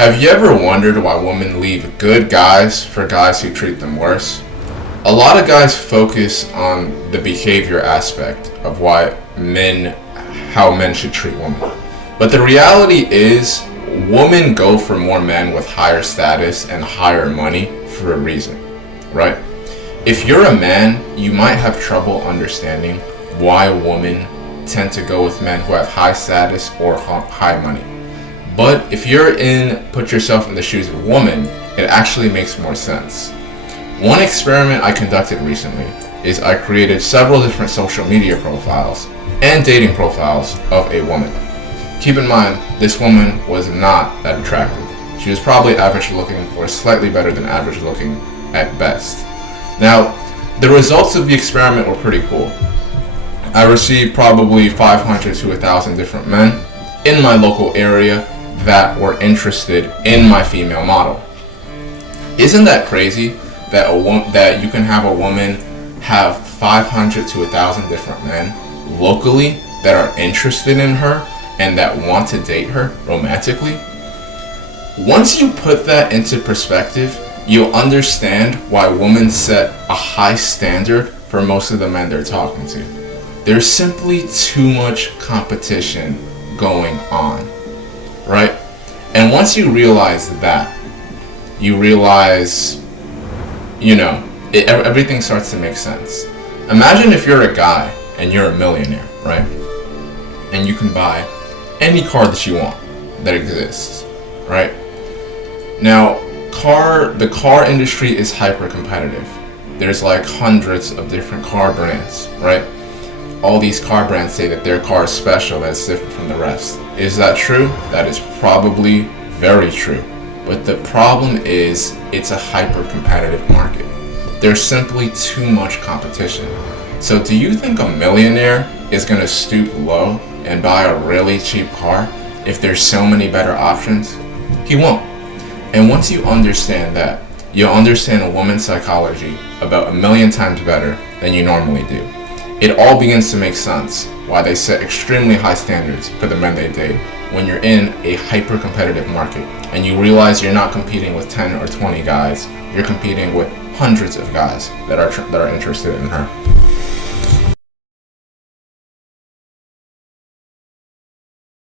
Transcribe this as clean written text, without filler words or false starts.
Have you ever wondered why women leave good guys for guys who treat them worse? A lot of guys focus on the behavior aspect of how men should treat women. But the reality is, women go for more men with higher status and higher money for a reason, right? If you're a man, you might have trouble understanding why women tend to go with men who have high status or high money. But if put yourself in the shoes of a woman, it actually makes more sense. One experiment I conducted recently is I created several different social media profiles and dating profiles of a woman. Keep in mind, this woman was not that attractive. She was probably average looking or slightly better than average looking at best. Now, the results of the experiment were pretty cool. I received probably 500 to 1,000 different men in my local area that were interested in my female model. Isn't that crazy that you can have a woman have 500 to 1,000 different men locally that are interested in her and that want to date her romantically? Once you put that into perspective, you'll understand why women set a high standard for most of the men they're talking to. There's simply too much competition going on, right? And once you realize that, you realize, everything starts to make sense. Imagine if you're a guy and you're a millionaire, right? And you can buy any car that you want that exists, right? Now, the car industry is hyper competitive. There's like hundreds of different car brands, right? All these car brands say that their car is special, that's different from the rest. Is that true? That is probably very true. But the problem is, it's a hyper competitive market. There's simply too much competition. So do you think a millionaire is going to stoop low and buy a really cheap car if there's so many better options? He won't. And once you understand that, you'll understand a woman's psychology about 1,000,000 times better than you normally do. It all begins to make sense why they set extremely high standards for the men they date when you're in a hyper-competitive market and you realize you're not competing with 10 or 20 guys, you're competing with hundreds of guys that are interested in her.